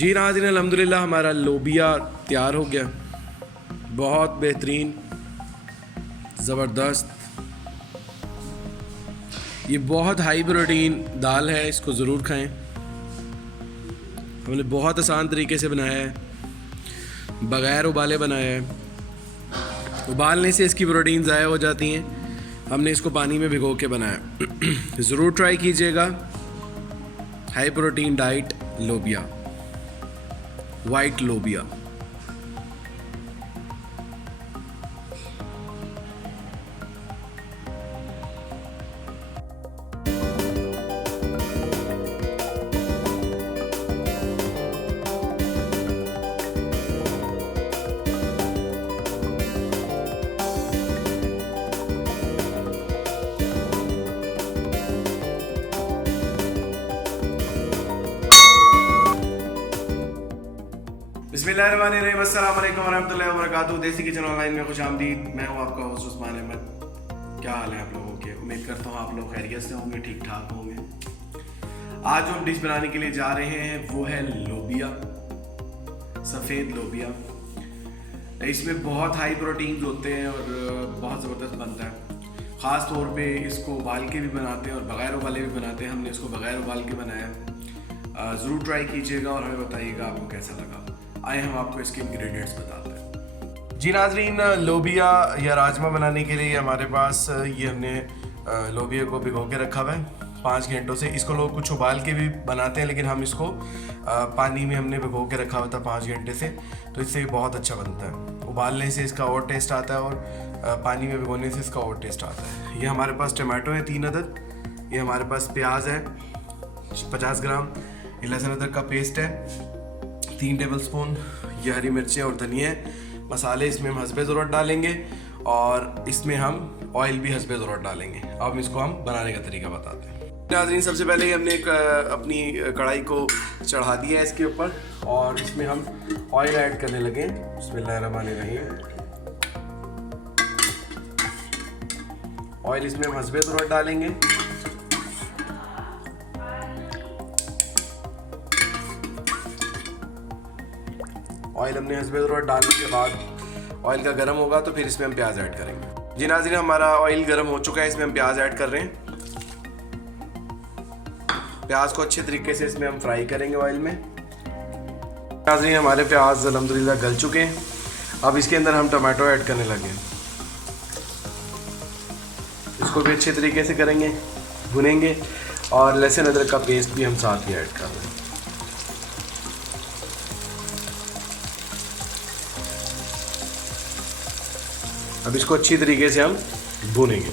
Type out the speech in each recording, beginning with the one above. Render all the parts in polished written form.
जी नाज़रीन, अल्हम्दुलिल्लाह हमारा लोबिया तैयार हो गया। बहुत बेहतरीन, ज़बरदस्त। ये बहुत हाई प्रोटीन दाल है, इसको ज़रूर खाएं। हमने बहुत आसान तरीके से बनाया है, बग़ैर उबाले बनाया है। उबालने से इसकी प्रोटीन ज़ाया हो जाती हैं। हमने इसको पानी में भिगो के बनाया। ज़रूर ट्राई कीजिएगा। हाई प्रोटीन डाइट लोबिया, वाइट लोबिया। बिस्मिल्लाहिर्रहमानिर्रहीम, अस्सलाम वालेकुम वरहमतुल्लाहि वबरकातुहू। देसी किचन ऑनलाइन में खुशामदीद। मैं हूँ आपका होस्ट उस्मान अहमद। क्या हाल है आप लोगों के? उम्मीद करता हूँ आप लोग खैरियत से होंगे, ठीक ठाक होंगे। आज जो हम डिश बनाने के लिए जा रहे हैं वो है लोबिया, सफ़ेद लोबिया। इसमें बहुत हाई प्रोटीन होते हैं और बहुत ज़बरदस्त बनता है। ख़ास तौर पे इसको उबाल के भी बनाते हैं और बग़ैर उबाले भी बनाते हैं। हमने इसको बग़ैर उबाल के बनाया। ज़रूर ट्राई कीजिएगा और हमें बताइएगा आपको कैसा लगा। आए हम आपको इसके इंग्रेडिएंट्स बताते हैं। जी नाज़रीन, लोबिया या राजमा बनाने के लिए हमारे पास ये हमने लोबिया को भिगो के रखा हुआ है 5 घंटों से। इसको लोग कुछ उबाल के भी बनाते हैं, लेकिन हम इसको पानी में हमने भिगो के रखा हुआ था 5 घंटे से, तो इससे बहुत अच्छा बनता है। उबालने से इसका और टेस्ट आता है और पानी में भिगोने से इसका और टेस्ट आता है। ये हमारे पास टमाटो है 3 अदद। ये हमारे पास प्याज है 50 ग्राम। ये लहसुन अदरक का पेस्ट है 3 टेबलस्पून। ये हरी मिर्चें और धनिया है। मसाले इसमें हम हस्बे ज़रूरत डालेंगे और इसमें हम ऑयल भी हस्बे ज़रूरत डालेंगे। अब इसको हम बनाने का तरीका बताते हैं। नाज़रीन, सबसे पहले हमने अपनी कढ़ाई को चढ़ा दिया है इसके ऊपर और इसमें हम ऑयल ऐड करने लगे। बिस्मिल्लाहिर्रहमानिर्रहीम। ऑयल इसमें हम हस्बे ज़रूरत डालेंगे। ऑयल हमने हस्बे ज़रूरत डालने के बाद ऑयल का गर्म होगा तो फिर इसमें हम प्याज ऐड करेंगे। जी नाज़रीन, हमारा ऑयल गर्म हो चुका है, इसमें हम प्याज ऐड कर रहे हैं। प्याज को अच्छे तरीके से इसमें हम फ्राई करेंगे ऑयल में। नाज़रीन, हमारे प्याज अल्हम्दुलिल्लाह गल चुके हैं। अब इसके अंदर हम टमाटो ऐड करने लगे। इसको भी अच्छे तरीके से करेंगे, भुनेंगे और लहसुन अदरक का पेस्ट भी हम साथ ही ऐड कर रहे हैं। अब इसको अच्छी तरीके से हम भूनेंगे।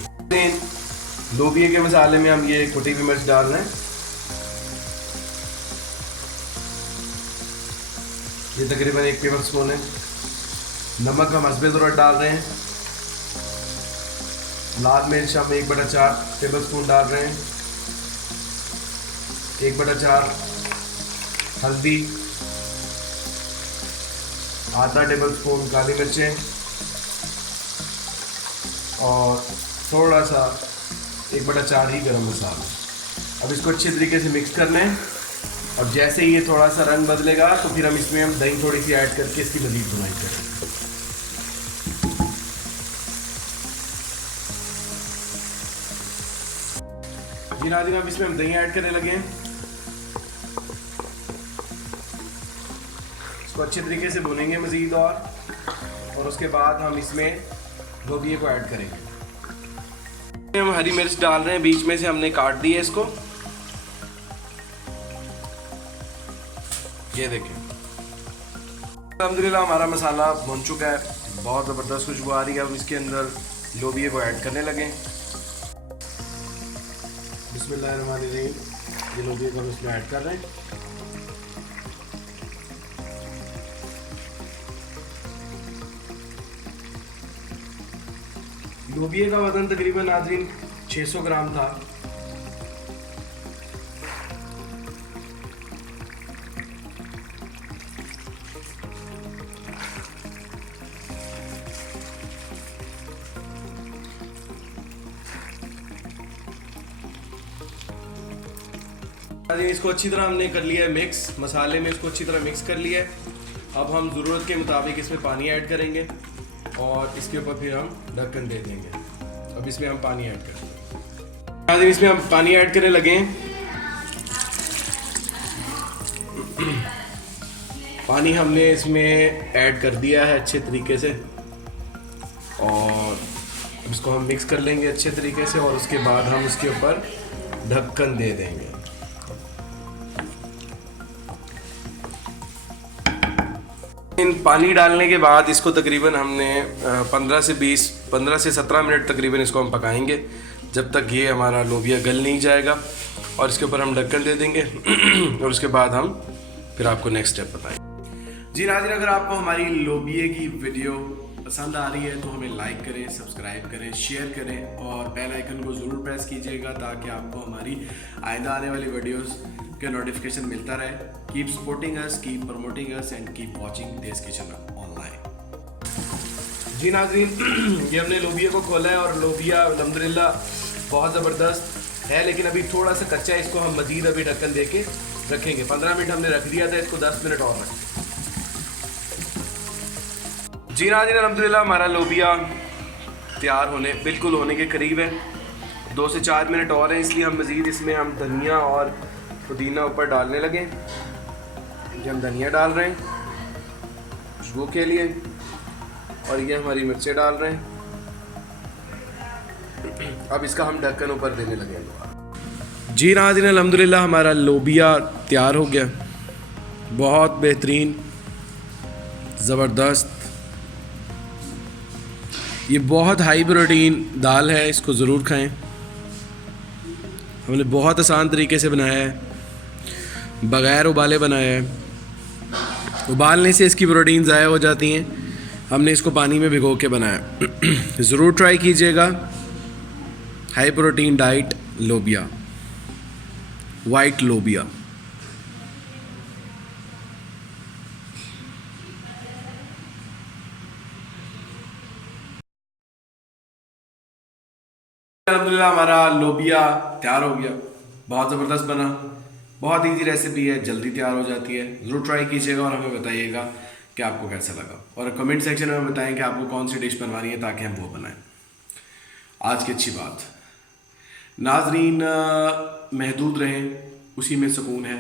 लोबिया के मसाले में हम ये कुटी हुई मिर्च डाल रहे हैं। ये तकरीबन 1 टेबलस्पून है। नमक हम हस्बे ज़रूरत डाल रहे हैं। लाल मिर्च हम 1/4 टेबलस्पून डाल रहे हैं। 1/4 हल्दी, आधा टेबलस्पून काली मिर्चें और थोड़ा सा 1/4 ही गरम मसाला। अब इसको अच्छे तरीके से मिक्स करना है और जैसे ही ये थोड़ा सा रंग बदलेगा तो फिर हम इसमें दही थोड़ी सी ऐड करके इसकी मज़ीद भुनाई करेंगे। जी नाज़रीन, अब इसमें हम दही ऐड करने लगे हैं। इसको अच्छे तरीके से भुनेंगे मज़ीद और उसके बाद हम इसमें लोबिया को ऐड करेंगे। हम हरी मिर्च डाल रहे हैं, बीच में से हमने काट दी है इसको। ये देखिए, अल्हम्दुलिल्लाह हमारा मसाला भुन चुका है, बहुत ज़बरदस्त खुशबू आ रही है। अब इसके अंदर लोबिया को ऐड करने लगे। बिस्मिल्लाहिर्रहमानिर्रहीम। ये लोबिया को हम इसमें ऐड कर रहे हैं। लोबिया का वजन तकरीबन नाज़रीन 600 ग्राम था। इसको अच्छी तरह हमने कर लिया है मिक्स, मसाले में इसको अच्छी तरह मिक्स कर लिया है। अब हम ज़रूरत के मुताबिक इसमें पानी ऐड करेंगे और इसके ऊपर फिर हम ढक्कन दे देंगे। अब इसमें हम पानी ऐड करेंगे। इसमें हम पानी ऐड करने लगे हैं। पानी हमने इसमें ऐड कर दिया है अच्छे तरीके से और इसको हम मिक्स कर लेंगे अच्छे तरीके से और उसके बाद हम उसके ऊपर ढक्कन दे देंगे। इन पानी डालने के बाद इसको तकरीबन हमने 15 से 17 मिनट तकरीबन इसको हम पकाएंगे जब तक ये हमारा लोबिया गल नहीं जाएगा और इसके ऊपर हम ढक्कन दे देंगे और उसके बाद हम फिर आपको नेक्स्ट स्टेप बताएंगे। जी नाज़रीन, अगर आपको हमारी लोबिया की वीडियो पसंद आ रही है तो हमें लाइक करें, सब्सक्राइब करें, शेयर करें और बेल आइकन को ज़रूर प्रेस कीजिएगा ताकि आपको हमारी आइंदा आने वाली वीडियोस के नोटिफिकेशन मिलता रहे। Keep supporting us, keep promoting us and keep watching देश किचन ऑनलाइन। जी नाज़रीन, ये हमने लोबिया को खोला है और लोबिया अल्हम्दुलिल्लाह बहुत ज़बरदस्त है, लेकिन अभी थोड़ा सा कच्चा है। इसको हम मज़ीद अभी ढक्कन दे के रखेंगे। 15 मिनट हमने रख दिया था, इसको 10 मिनट और रखें। जी नाज़रीन, अल्हम्दुलिल्लाह हमारा लोबिया तैयार होने के करीब है। 2 से 4 मिनट और हैं, इसलिए हम मज़ीद इसमें हम धनिया और पुदीना ऊपर डालने लगे। ये हम धनिया डाल रहे हैं खुशबू के लिए और ये हमारी मिर्चें डाल रहे हैं। अब इसका हम ढक्कन ऊपर देने लगे। जी नाज़रीन, अल्हम्दुलिल्लाह हमारा लोबिया तैयार हो गया। बहुत बेहतरीन, ज़बरदस्त। ये बहुत हाई प्रोटीन दाल है, इसको ज़रूर खाएं। हमने बहुत आसान तरीके से बनाया है, बग़ैर उबाले बनाया है। उबालने से इसकी प्रोटीन ज़ाया हो जाती हैं। हमने इसको पानी में भिगो के बनाया। ज़रूर ट्राई कीजिएगा। हाई प्रोटीन डाइट लोबिया, वाइट लोबिया। अल्हम्दुलिल्लाह हमारा लोबिया तैयार हो गया। बहुत ज़बरदस्त बना, बहुत इजी रेसिपी है, जल्दी तैयार हो जाती है। ज़रूर ट्राई कीजिएगा और हमें बताइएगा कि आपको कैसा लगा और कमेंट सेक्शन में बताएं कि आपको कौन सी डिश बनवानी है ताकि हम वो बनाएं। आज की अच्छी बात, नाज़रीन महदूद रहें, उसी में सुकून है।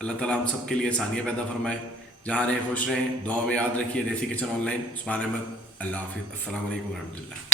अल्लाह ताला हम सब के लिए आसानियाँ पैदा फरमाए। जहाँ रहें खुश रहें, दुआ में याद रखिए। देसी किचन ऑनलाइन, उस्मान अहमद। अल्लाह हाफ़िज़। अस्सलाम वालेकुम रहमतुल्लाह।